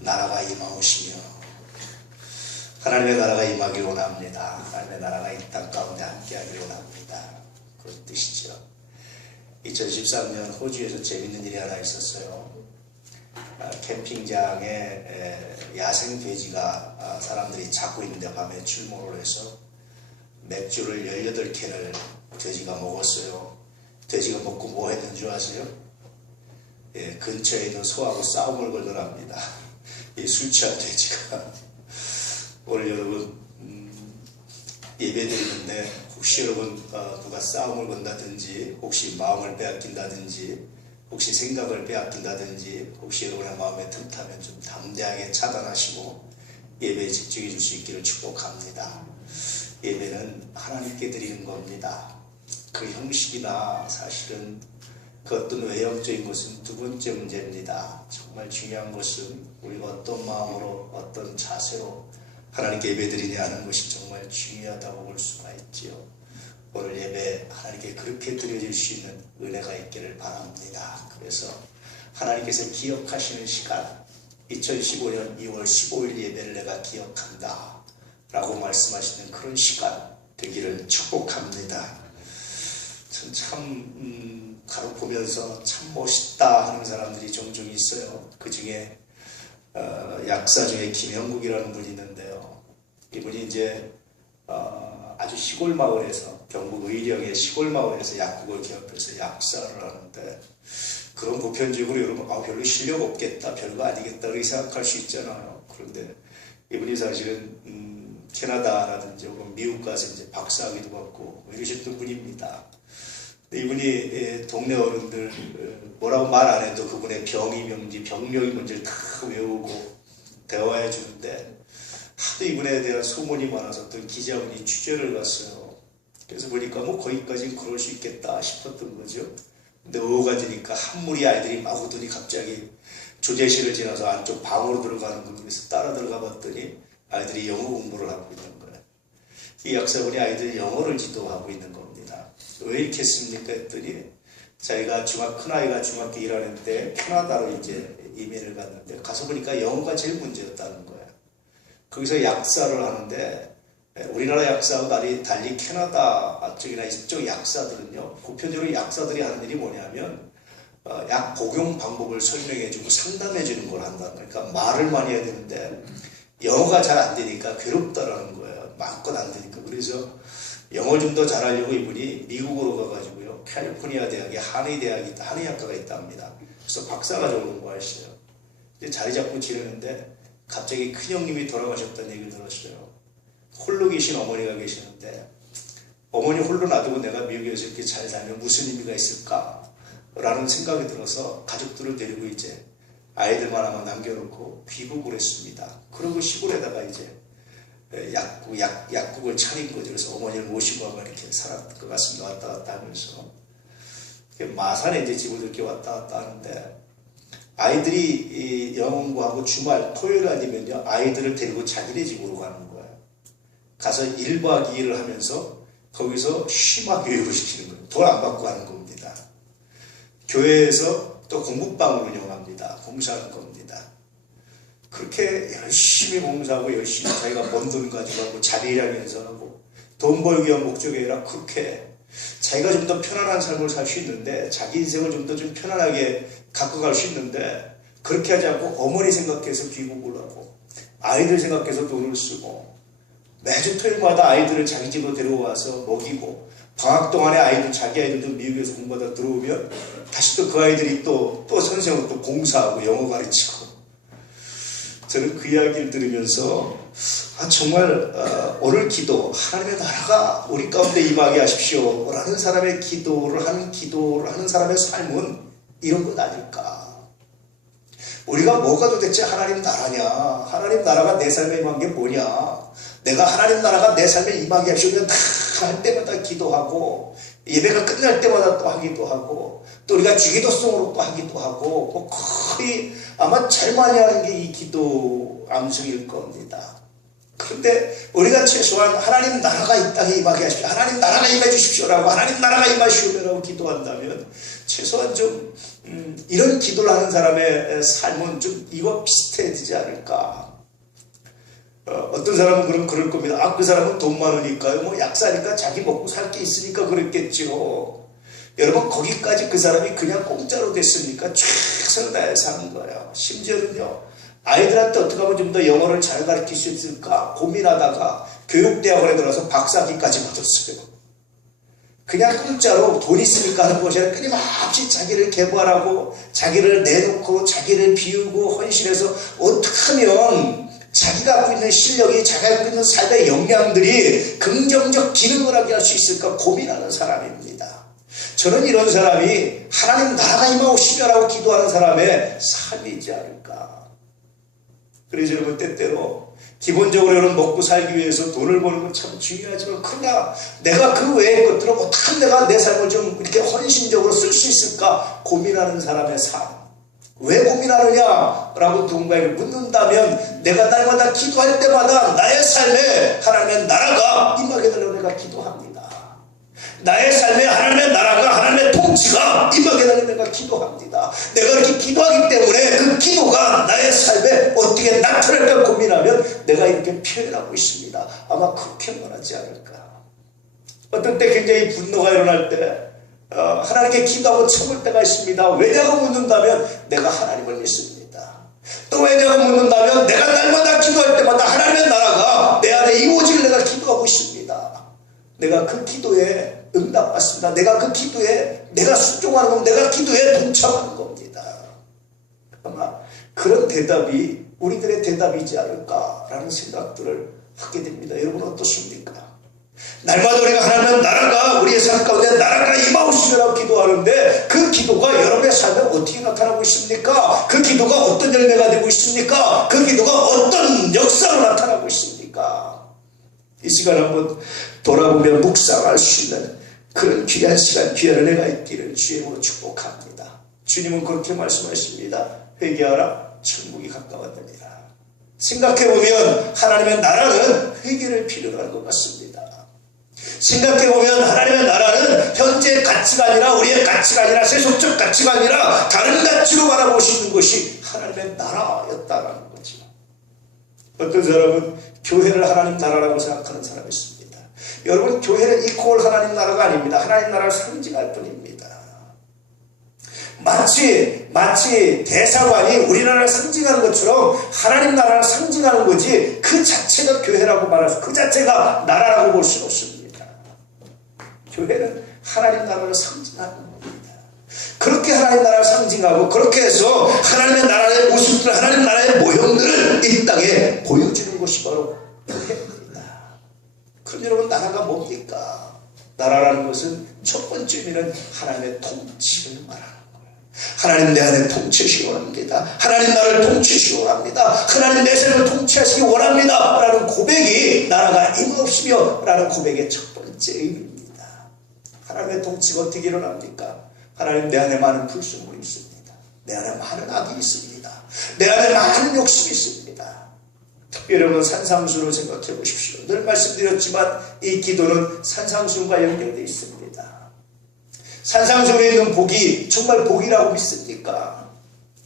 나라가 임하오시며 하나님의 나라가 임하기를 원합니다. 하나님의 나라가 이 땅 가운데 함께하기를 원합니다. 그런 뜻이죠. 2013년 호주에서 재밌는 일이 하나 있었어요. 캠핑장에 야생 돼지가 사람들이 잡고 있는데 밤에 출몰을 해서 맥주를 18캔을 돼지가 먹었어요. 돼지가 먹고 뭐 했는 줄 아세요? 근처에 있는 소하고 싸움을 걸더랍니다. 이 술 취한 돼지가. 오늘 여러분 예배드리는데 혹시 여러분 누가 싸움을 건다든지 혹시 마음을 빼앗긴다든지 혹시 생각을 빼앗긴다든지 혹시 여러분의 마음에 틈타면 좀 담대하게 차단하시고 예배에 집중해 줄 수 있기를 축복합니다. 예배는 하나님께 드리는 겁니다. 그 형식이나 사실은 그 어떤 외형적인 것은 두 번째 문제입니다. 정말 중요한 것은 우리가 어떤 마음으로 어떤 자세로 하나님께 예배드리냐 하는 것이 정말 중요하다고 볼 수가 있지요. 오늘 예배 하나님께 그렇게 드려질 수 있는 은혜가 있기를 바랍니다. 그래서 하나님께서 기억하시는 시간 2015년 2월 15일 예배를 내가 기억한다 라고 말씀하시는 그런 시간 되기를 축복합니다. 참 가로 보면서 참 멋있다 하는 사람들이 종종 있어요. 그 중에 약사 중에 김영국이라는 분이 있는데요. 이분이 이제 아주 시골 마을에서 경북 의령의 시골 마을에서 약국을 개업해서 약사를 하는데 그런 보편적으로 여러분 별로 실력 없겠다 별거 아니겠다 그렇게 생각할 수 있잖아요. 그런데 이분이 사실은 캐나다라든지 혹은 미국 가서 이제 박사학위도 받고 이러셨던 분입니다. 이분이 동네 어른들 뭐라고 말 안 해도 그분의 병이 뭔지 병력이 뭔지를 다 외우고 대화해 주는데 하도 이분에 대한 소문이 많아서 어떤 기자분이 취재를 갔어요. 그래서 보니까 뭐 거기까지는 그럴 수 있겠다 싶었던 거죠. 근데 오가지니까 한 무리 아이들이 막 오더니 갑자기 조제실을 지나서 안쪽 방으로 들어가는 거 그래서 따라 들어가 봤더니 아이들이 영어 공부를 하고 있는 거예요. 이 약사분이 아이들 영어를 지도하고 있는 겁니다. 왜 이렇게 했습니까 했더니 자기가 큰아이가 중학교 1학년 때 캐나다로 이제 이민을 갔는데 가서 보니까 영어가 제일 문제였다는 거예요. 거기서 약사를 하는데 우리나라 약사하고 달리 캐나다 쪽이나 이쪽 약사들은요 보편적으로 약사들이 하는 일이 뭐냐면 약 복용 방법을 설명해주고 상담해주는 걸 한다는 거예요. 그러니까 말을 많이 해야 되는데 영어가 잘 안 되니까 괴롭다라는 거예요. 마음껏 안 되니까. 그래서 영어 좀 더 잘하려고 이분이 미국으로 가가지고요 캘리포니아 대학에 한의학과가 있답니다. 그래서 박사과정을 공부하셨어요. 이제 자리 잡고 지내는데 갑자기 큰형님이 돌아가셨다는 얘기를 들었어요. 홀로 계신 어머니가 계시는데 어머니 홀로 놔두고 내가 미국에서 이렇게 잘 살면 무슨 의미가 있을까? 라는 생각이 들어서 가족들을 데리고 이제 아이들만 아마 남겨놓고 귀국을 했습니다. 그리고 시골에다가 이제 약국을 차린 거죠. 그래서 어머니를 모시고 아마 이렇게 살았던 것 같습니다. 왔다 갔다 하면서. 마산에 이제 집을 이렇게 왔다 갔다 하는데 아이들이 영어 공부하고 주말 토요일 아니면요 아이들을 데리고 자기네 집으로 가는 거예요. 가서 1박 2일을 하면서 거기서 심화 교육을 시키는 거예요. 돈 안 받고 하는 겁니다. 교회에서 또 공부방을 운영합니다. 봉사하는 겁니다. 그렇게 열심히 봉사하고 열심히 자기가 번 돈 가져가고 자기 일하면서 하고 돈 벌기 위한 목적이 아니라 그렇게 자기가 좀 더 편안한 삶을 살 수 있는데 자기 인생을 좀 더 좀 편안하게 갖고 갈 수 있는데 그렇게 하지 않고 어머니 생각해서 귀국을 하고 아이들 생각해서 돈을 쓰고 매주 토요일마다 아이들을 자기 집으로 데려와서 먹이고 방학 동안에 자기 아이들도 미국에서 공부하다 들어오면 다시 또 그 아이들이 또 선생으로 또 봉사하고 영어 가르치고 저는 그 이야기를 들으면서 정말 오늘 기도 하나님의 나라가 우리 가운데 임하게 하십시오 라는 사람의 기도를 하는 사람의 삶은 이런 것 아닐까. 우리가 뭐가 도대체 하나님 나라냐, 하나님 나라가 내 삶에 임한 게 뭐냐, 내가 하나님 나라가 내 삶에 임하게 하시면 다 할 때마다 기도하고 예배가 끝날 때마다 또 하기도 하고 또 우리가 주기도송으로 또 하기도 하고 뭐 거의 아마 제일 많이 하는 게 이 기도 암송일 겁니다. 그런데 우리가 최소한 하나님 나라가 이 땅에 임하게 하십시오, 하나님 나라가 임해 주십시오라고 하나님 나라가 임하시오라고 기도한다면 최소한 좀 이런 기도를 하는 사람의 삶은 좀 이거 비슷해야 되지 않을까. 어떤 사람은 그럴 겁니다. 아, 그 사람은 돈 많으니까요, 뭐 약사니까 자기 먹고 살 게 있으니까 그랬겠죠. 여러분, 거기까지 그 사람이 그냥 공짜로 됐습니까? 최선을 다해 사는 거예요. 심지어는요, 아이들한테 어떻게 하면 좀 더 영어를 잘 가르칠 수 있을까 고민하다가 교육대학원에 들어서 박사학위까지 받았어요. 그냥 공짜로 돈 있으니까 하는 것이 아니라 끊임없이 자기를 개발하고 자기를 내놓고 자기를 비우고 헌신해서 어떻게 하면 자기가 갖고 있는 실력이 자기가 갖고 있는 삶의 역량들이 긍정적 기능을 하게 할 수 있을까 고민하는 사람입니다. 저는 이런 사람이 하나님 나라가 임하옵시며라고 기도하는 사람의 삶이지 않을까. 그래서 여러분, 때때로 기본적으로 여러분 먹고 살기 위해서 돈을 버는 건 참 중요하지만, 그러나 내가 그 외의 것들을 어떻게 내가 내 삶을 좀 이렇게 헌신적으로 쓸 수 있을까 고민하는 사람의 삶. 왜 고민하느냐라고 누군가에게 묻는다면, 내가 날마다 기도할 때마다 나의 삶에 하나님의 나라가 임하게 되려고 내가 기도합니다. 나의 삶에 하나님의 나라가, 하나님의 통치가 임하게 되려고 내가 기도합니다. 내가 이렇게 기도하기 때문에 그 기도가 나의 삶에 어떻게 나타날까 고민하면 내가 이렇게 표현하고 있습니다. 아마 그렇게 말하지 않을까. 어떤 때 굉장히 분노가 일어날 때 하나님께 기도하고 참을 때가 있습니다. 왜냐고 묻는다면 내가 하나님을 믿습니다. 또 왜냐고 묻는다면 내가 날마다 기도할 때마다 하나님의 나라가 내 안에 이루어지길 내가 기도하고 있습니다. 내가 그 기도에 응답받습니다. 내가 그 기도에 내가 순종하는 겁니다. 내가 기도에 동참하는 겁니다. 아마 그런 대답이 우리들의 대답이지 않을까라는 생각들을 하게 됩니다. 여러분 어떻습니까? 날마다 우리가 하나님의 나라가 우리의 삶 가운데 나라가 임하옵시며라고 기도하는데, 그 기도가 여러분의 삶에 어떻게 나타나고 있습니까? 그 기도가 어떤 열매가 되고 있습니까? 그 기도가 어떤 역사로 나타나고 있습니까? 이 시간 한번 돌아보며 묵상할 수 있는 그런 귀한 시간, 귀한 은혜가 있기를 주님으로 축복합니다. 주님은 그렇게 말씀하십니다. 회개하라, 천국이 가까웠느니라. 생각해보면 하나님의 나라는 회개를 필요로 하는 것 같습니다. 생각해보면 하나님의 나라는 현재 가치가 아니라, 우리의 가치가 아니라, 세속적 가치가 아니라 다른 가치로 바라보시는 것이 하나님의 나라였다는 거죠. 어떤 사람은 교회를 하나님 나라라고 생각하는 사람이 있습니다. 여러분, 교회는 이퀄 하나님 나라가 아닙니다. 하나님 나라를 상징할 뿐입니다. 마치 대사관이 우리나라를 상징하는 것처럼 하나님 나라를 상징하는 거지, 그 자체가 교회라고 말해서 그 자체가 나라라고 볼 수는 없습니다. 교회는 하나님 나라를 상징하는 겁니다. 그렇게 하나님 나라를 상징하고 그렇게 해서 하나님의 나라의 모습들, 하나님 나라의 모형들을 이 땅에 보여주는 것이 바로 교회입니다. 그럼 여러분, 나라가 뭡니까? 나라라는 것은 첫 번째 의미는 하나님의 통치를 말하는 거예요. 하나님 내 안에 통치하시기 원합니다. 하나님 나를 통치하시기 원합니다. 하나님 내 삶을 통치하시기 원합니다 라는 고백이 나라가 임없으며 라는 고백의 첫 번째 의미입니다. 하나님의 통치가 어떻게 일어납니까? 하나님, 내 안에 많은 불순물이 있습니다. 내 안에 많은 악이 있습니다. 내 안에 많은 욕심이 있습니다. 특별히 여러분, 산상수를 생각해 보십시오. 늘 말씀드렸지만 이 기도는 산상수가 연결되어 있습니다. 산상수에 있는 복이 정말 복이라고 믿습니까?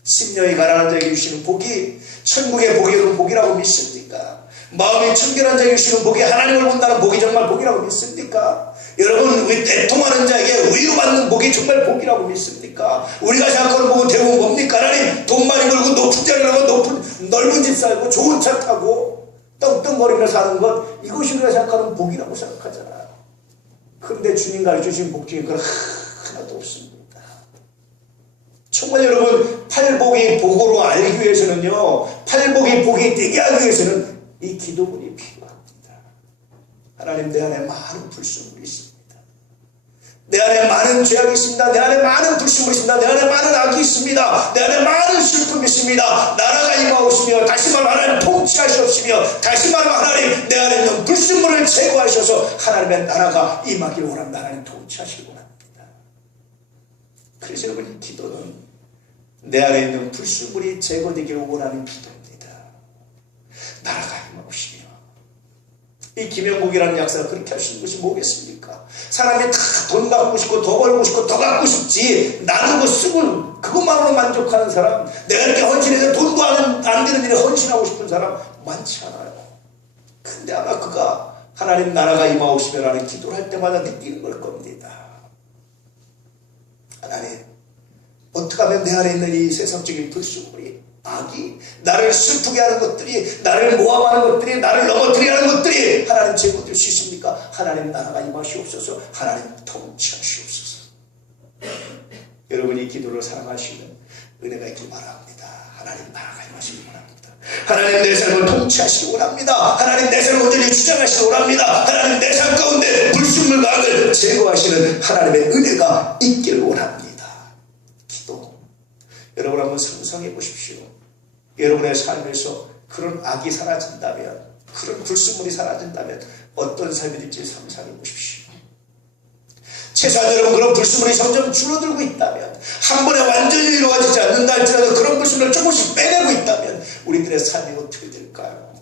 심령이 가난한 자에게 주시는 복이 천국의 복이 복이라고 믿습니까? 마음이 청결한 자에게 주시는 복이, 하나님을 본다는 복이 정말 복이라고 믿습니까? 여러분, 우리 애통하는 자에게 위로받는 복이 정말 복이라고 믿습니까? 우리가 생각하는 복은 대부분 뭡니까? 하나님 돈 많이 벌고 높은 자리 가고 넓은 집 살고 좋은 차 타고 떵떵거리며 사는 것, 이것이 우리가 생각하는 복이라고 생각하잖아요. 그런데 주님 가르쳐주신 복 중에 그건 하나도 없습니다. 정말 여러분, 팔복이 복으로 알기 위해서는요, 팔복이 복이 되게 하기 위해서는 이 기도문이 필요합니다. 하나님, 내 안에 많은 불순물이 있습니다. 내 안에 많은 죄악이 있습니다. 내 안에 많은 불순물이 있습니다. 내 안에 많은 악이 있습니다. 내 안에 많은 슬픔이 있습니다. 나라가 임하옵시며, 다시 말하면 하나님 통치하시옵시며, 다시 말하면 하나님 내 안에 있는 불순물을 제거하셔서 하나님의 나라가 임하기를 원합니다. 하나님 통치하시기 원합니다. 그래서 여러분, 이 기도는 내 안에 있는 불순물이 제거되기를 원하는 기도입니다. 나라가 임하옵시며, 이 김영국이라는 약사가 그렇게 할 수 있는 것이 뭐겠습니까? 사람이 다 돈 갖고 싶고 더 벌고 싶고 더 갖고 싶지, 나누고 쓰고 그것만으로 만족하는 사람, 내가 이렇게 헌신해서 돈도 안 되는 일에 헌신하고 싶은 사람 많지 않아요. 근데 아마 그가 하나님 나라가 임하오시며라는 기도를 할 때마다 느끼는 걸 겁니다. 하나님, 어떻게 하면 내 안에 있는 이 세상적인 불순물이, 악이, 나를 슬프게 하는 것들이, 나를 모함하는 것들이, 나를 넘어뜨리게 하는 것들이 하나님 제거될 수 있습니까? 하나님 나라가 임하시옵소서. 하나님 통치하시옵소서. 여러분이 기도를 사랑하시면 은혜가 있길 바랍니다. 하나님 나라가 임하시길 바랍니다. 하나님 내 삶을 통치하시기 원합니다. 하나님 내 삶을 온전히 주장하시기 원합니다. 하나님 내 삶 가운데 불순물과 악을 제거하시는 하나님의 은혜가 있기를 원합니다. 기도. 여러분 한번 상상해 보십시오. 여러분의 삶에서 그런 악이 사라진다면, 그런 불순물이 사라진다면 어떤 삶이 될지 상상해 보십시오. 최소한 여러분 그런 불순물이 점점 줄어들고 있다면, 한 번에 완전히 이루어지지 않는다 할지라도 그런 불순물을 조금씩 빼내고 있다면 우리들의 삶이 어떻게 될까요?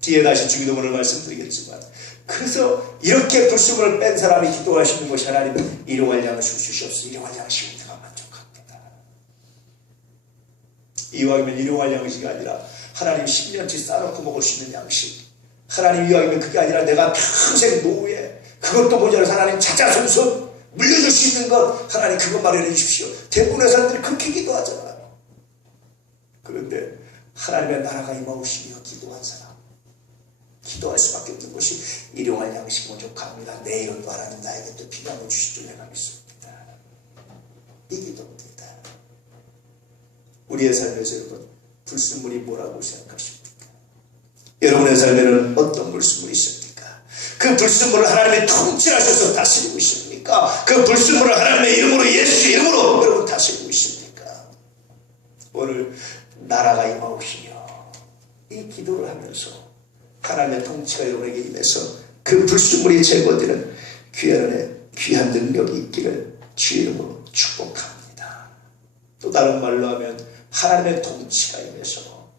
뒤에 다시 주기도문을 말씀드리겠지만, 그래서 이렇게 불순물을 뺀 사람이 기도하시는 것이 하나님 일용할 양식을 주시옵소서. 일용할 양식을 내가 만족합니다. 이왕이면 일용할 양식이 아니라 하나님 10년치 싸놓고 먹을 수 있는 양식, 하나님 이왕이면 그게 아니라 내가 평생 노후에 그것도 모자라서 하나님 자자손손 물려줄 수 있는 것, 하나님 그것 마련해 주십시오. 대부분의 사람들이 그렇게 기도하잖아요. 그런데 하나님의 나라가 임하오시며 기도한 사람, 기도할 수밖에 없는 것이 일용할 양식 부족합니다. 내일은 하나님 나에게 또 필요한 주실 줄 내가 믿습니다. 이 기도입니다. 우리의 삶에서 여러분 불순물이 뭐라고 생각하십니까? 여러분의 삶에는 어떤 불순물이 있습니까? 그 불순물을 하나님의 통치하셔서 다스리고 있습니까? 그 불순물을 하나님의 이름으로, 예수 이름으로 여러분 다스리고 있습니까? 오늘 나라가 임하오시며 이 기도를 하면서 하나님의 통치가 여러분에게 임해서 그 불순물이 제거되는 귀한 능력이 있기를 주 이름으로 축복합니다. 또 다른 말로 하면 하나님의 통치가 임해서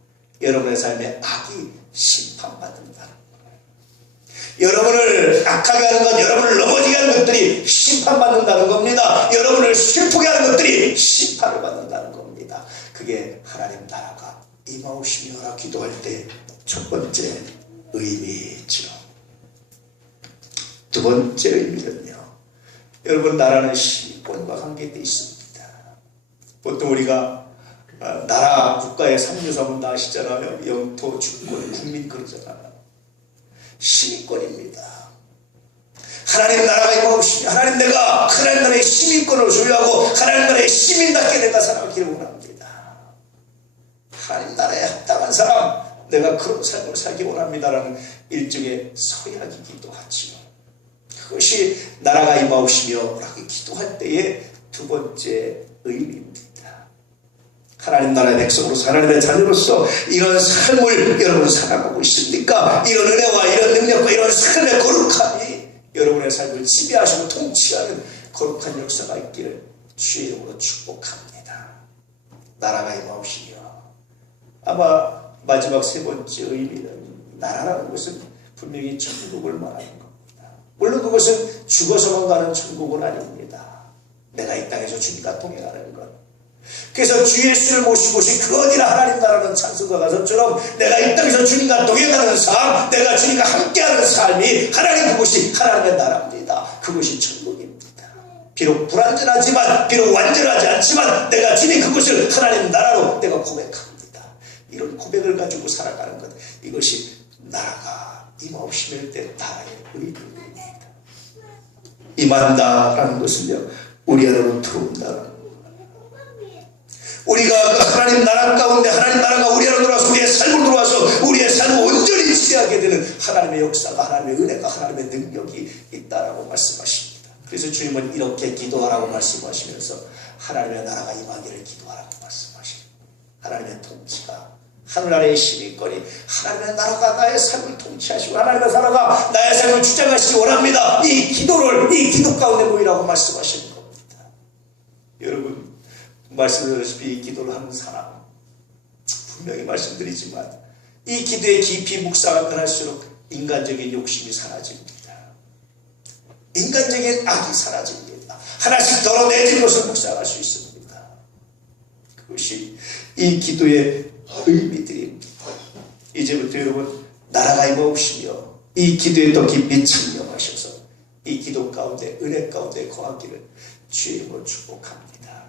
여러분의 삶에 악이 심판받는다는 거예요. 여러분을 악하게 하는 것, 여러분을 넘어지게 하는 것들이 심판받는다는 겁니다. 여러분을 슬프게 하는 것들이 심판을 받는다는 겁니다. 그게 하나님 나라가 임하오시며라 기도할 때 첫 번째 의미죠. 두 번째 의미는요, 여러분 나라는 시민권과 관계되어 있습니다. 보통 우리가 나라 국가의 3유사문 아시잖아요. 영토, 주권, 국민 그러잖아요. 시민권입니다. 하나님 나라가 임하오시며 하나님 내가 하나님 나라의 시민권을 소유하고 하나님 나라의 시민답게 내가 살아가기를 원합니다. 하나님 나라에 합당한 사람, 내가 그런 삶을 살기 원합니다라는 일종의 서약이기도 하지요. 그것이 나라가 임하오시며 라고 기도할 때의 두 번째 의미입니다. 하나님 나라의 백성으로서, 하나님의 자녀로서 이런 삶을 여러분 살아가고 있습니까? 이런 은혜와 이런 능력과 이런 삶의 거룩함이 여러분의 삶을 지배하시고 통치하는 거룩한 역사가 있기를 주의 이름으로 축복합니다. 나라가 임하오시며, 아마 마지막 세 번째 의미는, 나라라는 것은 분명히 천국을 말하는 겁니다. 물론 그것은 죽어서만 가는 천국은 아닙니다. 내가 이 땅에서 주님과 동행하는 것. 그래서 주 예수를 모시고 그 어디나 하나님 나라는 찬송가 가사처럼 내가 이 땅에서 주님과 동행하는 삶, 내가 주님과 함께하는 삶이 하나님, 그것이 하나님의 나라입니다. 그것이 천국입니다. 비록 불완전하지만, 비록 완전하지 않지만 내가 주님 그것을 하나님 나라로 내가 고백합니다. 이런 고백을 가지고 살아가는 것, 이것이 나라가 임하오시며 때 나라의 의미입니다. 임한다라는 것은요, 우리 안으로 들어온다는, 우리가 하나님 나라 가운데 하나님 나라가 우리 안으로 들어와서 우리의 삶으로 들어와서 우리의 삶을 온전히 지배하게 되는 하나님의 역사가, 하나님의 은혜가, 하나님의 능력이 있다라고 말씀하십니다. 그래서 주님은 이렇게 기도하라고 말씀하시면서 하나님의 나라가 임하기를 기도하라고 말씀하십니다. 하나님의 통치가, 하늘나라의 시민권이, 하나님의 나라가 나의 삶을 통치하시고 하나님의 나라가 나의 삶을 주장하시기 원합니다. 이 기도를, 이 기도 가운데 모이라고 말씀하시는 겁니다. 여러분, 말씀드렸다시피 이 기도를 하는 사람, 분명히 말씀드리지만 이 기도에 깊이 묵상을 할수록 인간적인 욕심이 사라집니다. 인간적인 악이 사라집니다. 하나씩 덜어내진 것을 묵상할 수 있습니다. 그것이 이 기도의 의미들입니다. 이제부터 여러분 나라가 임하옵시며 이 기도에 더 깊이 참여하셔서 이 기도 가운데 은혜 가운데 거하기를 주의 이름으로 축복합니다.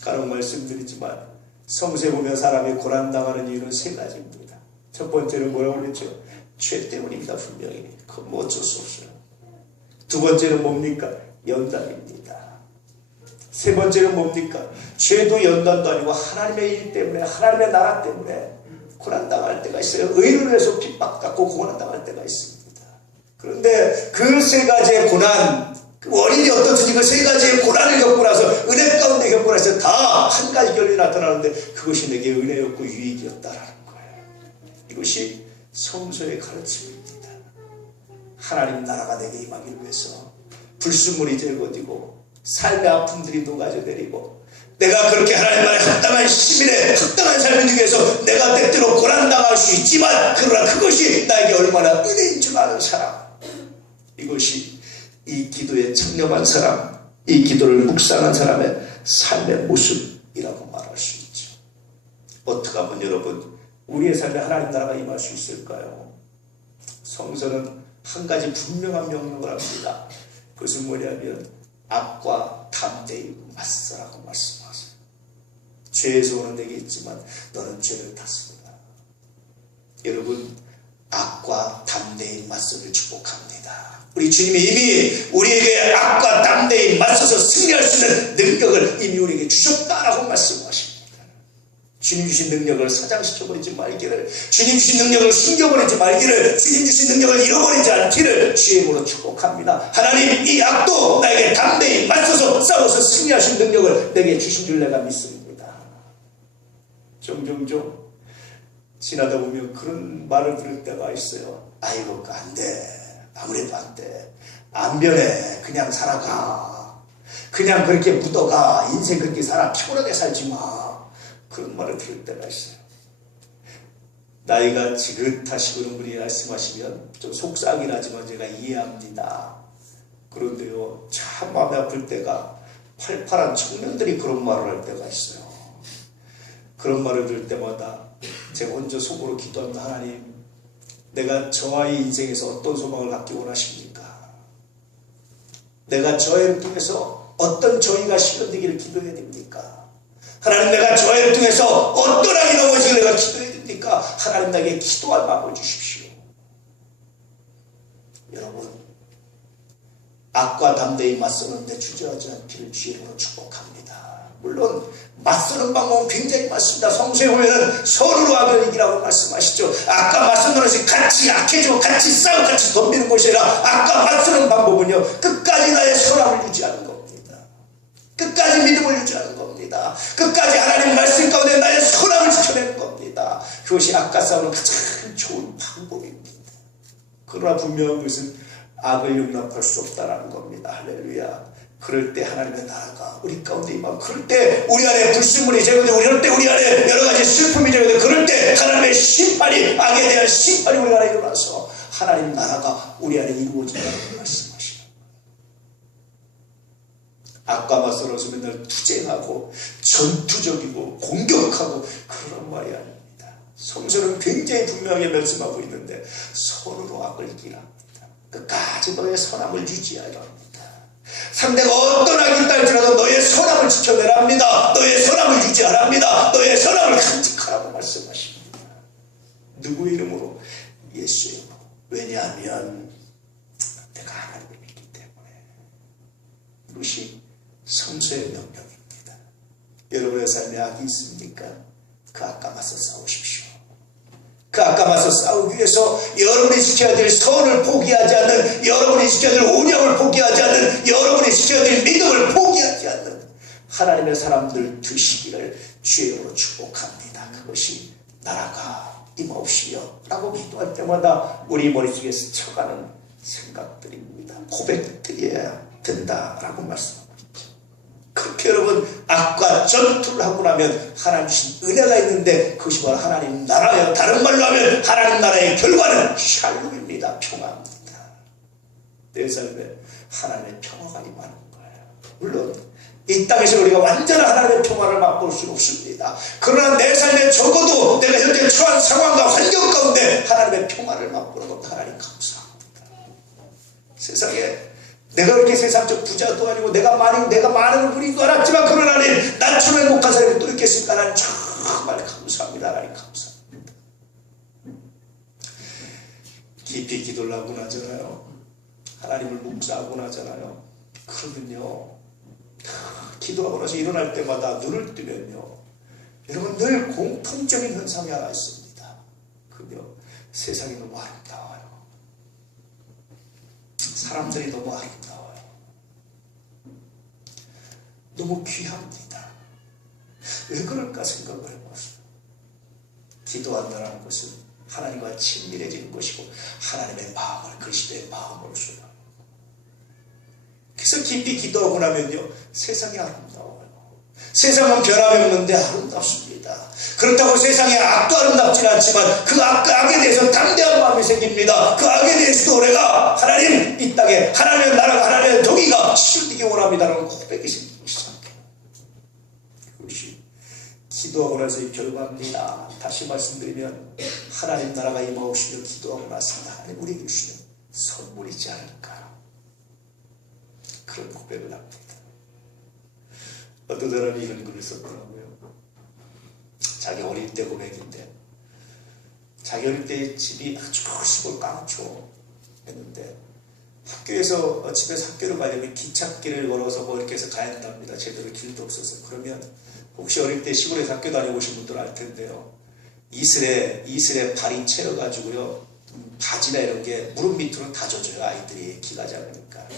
간혹 말씀드리지만 성서에 보면 사람이 고난당하는 이유는 세 가지입니다. 첫 번째는 뭐라고 그랬죠? 죄 때문입니다. 분명히. 그건 뭐 어쩔 수 없어요. 두 번째는 뭡니까? 연단입니다. 세 번째는 뭡니까? 죄도 연단도 아니고 하나님의 일 때문에 하나님의 나라 때문에 고난당할 때가 있어요. 의를 위해서 핍박받고 고난당할 때가 있습니다. 그런데 그 세 가지의 고난, 그 원인이 어떻든지 그 세 가지의 고난을 겪고 나서 은혜 가운데 겪고 나서 다 한 가지 결론이 나타나는데 그것이 내게 은혜였고 유익이었다라는 거예요. 이것이 성서의 가르침입니다. 하나님 나라가 내게 임하기 위해서 불순물이 제거되고 삶의 아픔들이 녹아져 내리고 내가 그렇게 하나님만의 합당한 시민의 합당한 삶을 위기 위해서 내가 때때로 고난당할 수 있지만 그러나 그것이 나에게 얼마나 은혜인 줄 아는 사람, 이것이 이 기도에 창념한 사람, 이 기도를 묵상한 사람의 삶의 모습이라고 말할 수 있죠. 어떻게 하면 여러분 우리의 삶에 하나님 나라가 임할 수 있을까요? 성서는 한 가지 분명한 명령을 합니다. 그것은 뭐냐면 악과 담대히 맞서라고 말씀하세요. 죄에서 오는 내게 있지만 너는 죄를 다스리라. 여러분 악과 담대히 맞서를 축복합니다. 우리 주님이 이미 우리에게 악과 담대히 맞서서 승리할 수 있는 능력을 이미 우리에게 주셨다라고 말씀하십니다. 주님 주신 능력을 사장시켜버리지 말기를, 주님 주신 능력을 숨겨버리지 말기를, 주님 주신 능력을 잃어버리지 않기를 주의 이름으로 축복합니다. 하나님 이 악도 나에게 담대히 맞서서 싸워서 승리하신 능력을 내게 주신 줄 내가 믿습니다. 종종 지나다 보면 그런 말을 들을 때가 있어요. 아이고 안 돼. 아무래도 안 돼. 안 변해. 그냥 살아가. 그냥 그렇게 묻어가. 인생 그렇게 살아. 피곤하게 살지 마. 그런 말을 들을 때가 있어요. 나이가 지긋하시고는 분이 말씀하시면 좀 속상하긴 하지만 제가 이해합니다. 그런데요, 참 마음이 아플 때가 팔팔한 청년들이 그런 말을 할 때가 있어요. 그런 말을 들을 때마다 제가 혼자 속으로 기도합니다. 하나님, 내가 저 아이 인생에서 어떤 소망을 갖기 원하십니까? 내가 저 애를 통해서 어떤 정의가 실현되기를 기도해야 됩니까? 하나님, 내가 저 애를 통해서 어떤 악이 넘어지기를 내가 기도해야 됩니까? 하나님, 나에게 기도할 마음을 주십시오. 여러분, 악과 담대히 맞서는데 주저하지 않기를 주의 이름으로 축복합니다. 물론 맞서는 방법은 굉장히 많습니다. 성서에 보면 서로로 악을 이기라고 말씀하시죠. 악과 맞서는 것이 같이 약해지고 같이 싸우고 같이 덤비는 것이 아니라 악과 맞서는 방법은요, 끝까지 나의 선함을 유지하는 겁니다. 끝까지 믿음을 유지하는 겁니다. 끝까지 하나님 말씀 가운데 나의 선함을 지켜내는 겁니다. 그것이 악과 싸우는 가장 좋은 방법입니다. 그러나 분명한 것은 악을 용납할 수 없다는 겁니다. 할렐루야. 그럴 때 하나님의 나라가 우리 가운데 임하고, 그럴 때 우리 안에 불순물이 제거되고, 그럴 때 우리 안에 여러 가지 슬픔이 제거되고, 그럴 때 하나님의 심판이, 악에 대한 심판이 우리 안에 일어나서 하나님 나라가 우리 안에 이루어진다고 말씀하시는 거예요. 악과 맞서서 맨날 투쟁하고 전투적이고 공격하고 그런 말이 아닙니다. 성서는 굉장히 분명하게 말씀하고 있는데 서로로 악을 이기라. 끝까지 너의 선함을 유지하라 합니다. 상대가 어떤 악이 있다 할지라도 너의 선함을 지켜내라 합니다. 너의 선함을 유지하라 합니다. 너의 선함을 간직하라고 말씀하십니다. 누구의 이름으로? 예수의 이름으로. 왜냐하면 내가 하나님을 믿기 때문에. 이것이 성서의 명령입니다. 여러분의 삶에 악이 있습니까? 그 악과 맞서 싸우십시오. 그 악과 맞서 싸우기 위해서 여러분이 지켜야 될 선을 포기하지 않는, 여러분이 지켜야 될 온영을 포기하지 않는, 여러분이 지켜야 될 믿음을 포기하지 않는 하나님의 사람들 되시기를 주의 이름으로 축복합니다. 그것이 나라가 임하옵시며 라고 기도할 때마다 우리 머릿속에 스쳐가는 생각들입니다. 고백드려야 된다라고 말씀하고 있죠. 그렇게 여러분 악과 우리가 전투를 하고 나면 하나님 주신 은혜가 있는데 그것이 바로 하나님 나라예요. 다른 말로 하면 하나님 나라의 결과는 샬롬입니다. 평화입니다. 내 삶에 하나님의 평화가 임하는 거예요. 물론 이 땅에서 우리가 완전한 하나님의 평화를 맛볼 수는 없습니다. 그러나 내 삶에 적어도 내가 현재 처한 상황과 환경 가운데 하나님의 평화를 맛보는 것 하나님 감사합니다. 세상에 내가 그렇게 세상적 부자도 아니고 내가 많은 분인 줄 알았지만 그러나 하나님 나처럼 행복한 사람이 또 있겠습니까? 하나님 정말 감사합니다. 하나님 감사합니다. 깊이 기도를 하고 나잖아요. 하나님을 묵상하고 나잖아요. 그러면요 기도하고 나서 일어날 때마다 눈을 뜨면요 여러분 늘 공통적인 현상이 하나 있습니다. 그요 세상이 너무 아름다워요. 사람들이 너무 아름다워요. 너무 귀합니다. 왜 그럴까 생각을 해봤어요. 기도한다는 것은 하나님과 친밀해지는 것이고 하나님의 마음을 그리스도의 마음으로 쏟아요. 그래서 깊이 기도하고 나면요 세상이 아름다워요. 세상은 변함이 없는데 아름답습니다. 그렇다고 세상의 악도 아름답진 않지만 그 악에 대해서 담대한 마음이 생깁니다. 그 악에 대해서도 우리가 하나님 이 땅에 하나님의 나라가 하나님의 정의가 실현되기 원합니다라는 고백이 생기기 시작해요. 그것이 기도하고 나서의 결과입니다. 다시 말씀드리면 하나님 나라가 임하오시며 기도하고 나서 하나님 우리에게 주시는 선물이지 않을까 그런 고백을 합니다. 어떤 사람이 이런 글을 썼더라고요. 자기 어릴 때 고백인데 자기 어릴 때 집이 아주 시골 깡초였는데 학교에서 집에서 학교를 가려면 기찻길을 걸어서 뭐 이렇게 해서 가야 된답니다. 제대로 길도 없어서. 그러면 혹시 어릴 때 시골에서 학교 다녀보신 분들 알 텐데요. 이슬에 발이 채여가지고요 바지나 이런 게 무릎 밑으로 다 젖어요. 아이들이 키가 작으니까.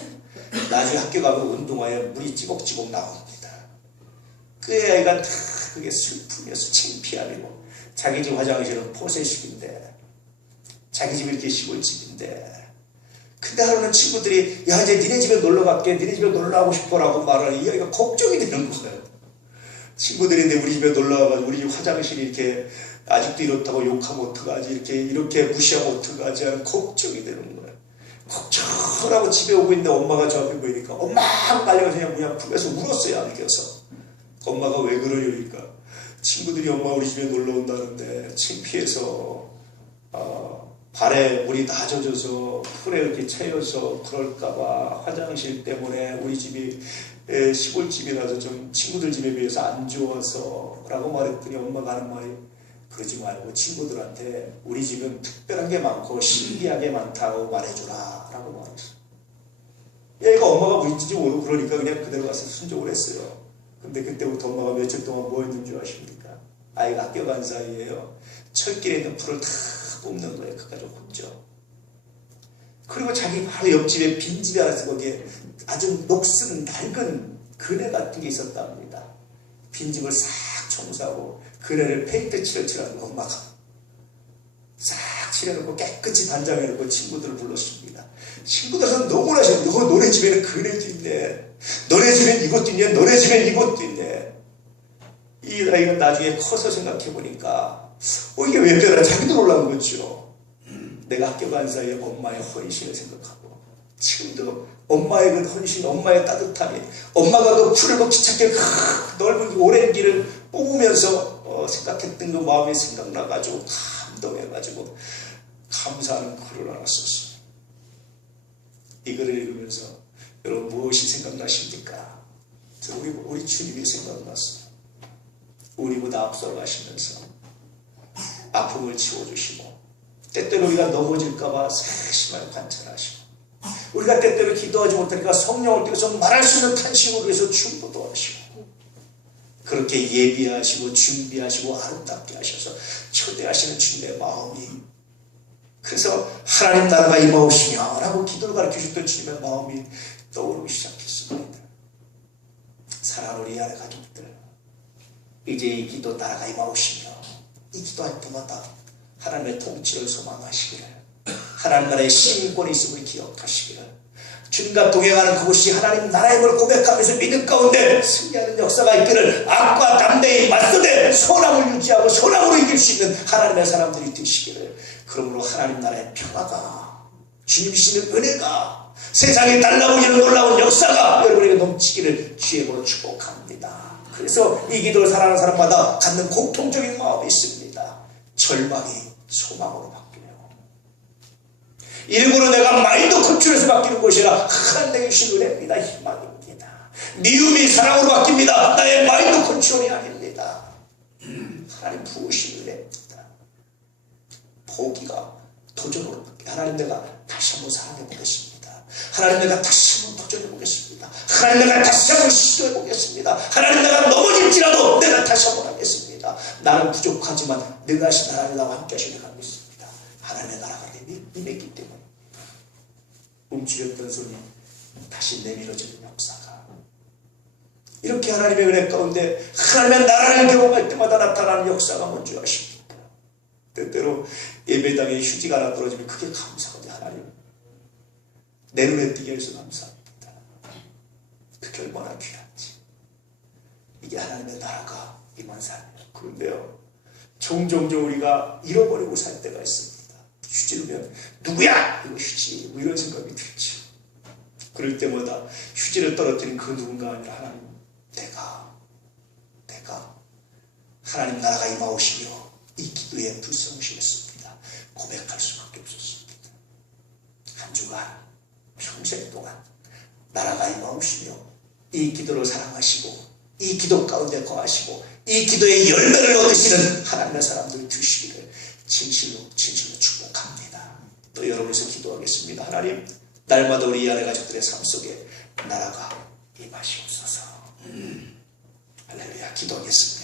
나중에 학교 가면 운동화에 물이 찌곡찌곡 나옵니다. 그 아이가 다 그게 슬픔이어서 창피함이고 자기 집 화장실은 포세식인데 자기 집이 이렇게 시골집인데 근데 하루는 친구들이 야 이제 니네 집에 놀러 갈게 니네 집에 놀러 가고 싶어라고 말하는 이 아이가 걱정이 되는 거예요. 친구들이 우리 집에 놀러 와가지고 우리 집 화장실이 이렇게 아직도 이렇다고 욕하면 어떡하지 이렇게 무시하면 어떡하지 하는 걱정이 되는 거예요. 걱정하고 집에 오고 있는데 엄마가 저 앞에 보이니까 엄마 하고 달려가서 그냥 풀면서 울었어요. 안겨서 엄마가 왜 그러려니까 친구들이 엄마 우리 집에 놀러 온다는데 창피해서 발에 물이 다 젖어서 풀에 이렇게 차여서 그럴까봐 화장실 때문에 우리 집이 시골집이라서 좀 친구들 집에 비해서 안 좋아서 라고 말했더니 엄마가 하는 말이 그러지 말고 친구들한테 우리 집은 특별한 게 많고 신기하게 많다고 말해주라 라고 말했어요. 얘가 엄마가 우리 집 오고 그러니까 그냥 그대로 가서 순종을 했어요. 근데 그때부터 엄마가 며칠 동안 뭐 했는 줄 아십니까? 아이가 학교 간 사이에요. 철길에 있는 풀을 다 뽑는 거예요. 그 가지고 혼자. 그리고 자기 바로 옆집에 빈집이 하나 있어. 거기에 아주 녹슨 낡은 그네 같은 게 있었답니다. 빈집을 싹 청소하고 그네를 페인트 칠하는 엄마가 싹 칠해놓고 깨끗이 단장해놓고 친구들을 불렀습니다. 친구들은 너무나 싫어. 너네 집에는 그네도 있네. 너네 집엔 이것도 있네. 너네 집엔 이것도 있네. 이 아이가 나중에 커서 생각해보니까 이게 왜 변하나 자기도 놀란 거죠. 내가 학교 간 사이에 엄마의 헌신을 생각하고 지금도 엄마의 그 헌신, 엄마의 따뜻함이 엄마가 그 풀을 막 기찻길 넓은 오랜 길을 뽑으면서 생각했던 그 마음이 생각나가지고 감동해가지고 감사하는 글을 하나 썼어요. 이 글을 읽으면서 여러분 무엇이 생각나십니까? 우리 주님이 생각났어요. 우리보다 앞서가시면서 아픔을 치워주시고 때때로 우리가 넘어질까봐 세심하게 관찰하시고 우리가 때때로 기도하지 못하니까 성령을 띄워서 말할 수 있는 탄식으로 해서 충고도 하시고 그렇게 예비하시고 준비하시고 아름답게 하셔서 초대하시는 주님의 마음이 그래서 하나님 나라가 임하오시며 라고 기도를 가르쳐주셨던 주님의 마음이 떠오르기 시작했습니다. 사랑하는 우리 안의 가족들 이제 이 기도 나라가 임하오시며 이 기도할 때마다 하나님의 통치를 소망하시기를 하나님 나라의 시민권이 있음을 기억하시기를 주님과 동행하는 그곳이 하나님 나라임을 고백하면서 믿음 가운데 승리하는 역사가 있기를, 악과 담대히 맞서되 선함을 유지하고 선함으로 이길 수 있는 하나님의 사람들이 되시기를, 그러므로 하나님 나라의 평화가, 주님 주시는 은혜가, 세상에 달라보이는 놀라운 역사가 여러분에게 넘치기를 주의 이름으로 축복합니다. 그래서 이 기도를 사랑하는 사람마다 갖는 공통적인 마음이 있습니다. 절망이 소망으로 바뀌며, 일부러 내가 마인드 컨트롤에서 바뀌는 것이라 하나님 내게 주신 은혜입니다. 희망입니다. 미움이 사랑으로 바뀝니다. 나의 마인드 컨트롤이 아닙니다. 하나님 부으신 은혜입니다. 포기가 도전으로 바뀌어, 하나님 내가 다시 한번 사랑해 보겠습니다. 하나님 내가 다시 한번 도전해 보겠습니다. 하나님 내가 다시 한번 시도해 보겠습니다. 하나님 내가 넘어질지라도 내가 다시 한번 하겠습니다. 나는 부족하지만 내가 하신 하나님 나와 함께 하시는 내가 믿습니다. 하나님의 나라가 임했기 때문에 움츠렸던 손이 다시 내밀어지는 역사가, 이렇게 하나님의 은혜 가운데 하나님의 나라를 경험할 때마다 나타나는 역사가 뭔지 아십니까? 때때로 예배당에 휴지가 하나 떨어지면 그게 감사하거든요. 하나님 내 눈에 띄게 해서 감사합니다. 그게 얼마나 귀한지. 이게 하나님의 나라가 임한 삶이에요. 그런데요, 종종 우리가 잃어버리고 살 때가 있습니다. 휴지를 보면 누구야? 이거 휴지, 뭐 이런 생각이 들죠. 그럴 때마다 휴지를 떨어뜨린 그 누군가 아니라 하나님, 내가 하나님 나라가 임하오시며 이 기도에 불성실했습니다. 고백할 수밖에 없었습니다. 한 주간 평생 동안 나라가 임하오시며 이 기도를 사랑하시고 이 기도 가운데 거하시고 이 기도의 열매를 얻으시는 하나님의 사람들이 되시기를 진실로 축복합니다. 또 여러분께서 기도하겠습니다. 하나님, 날마다 우리 이 아내 가족들의 삶 속에 나라가 임하시옵소서. 할렐루야. 기도하겠습니다.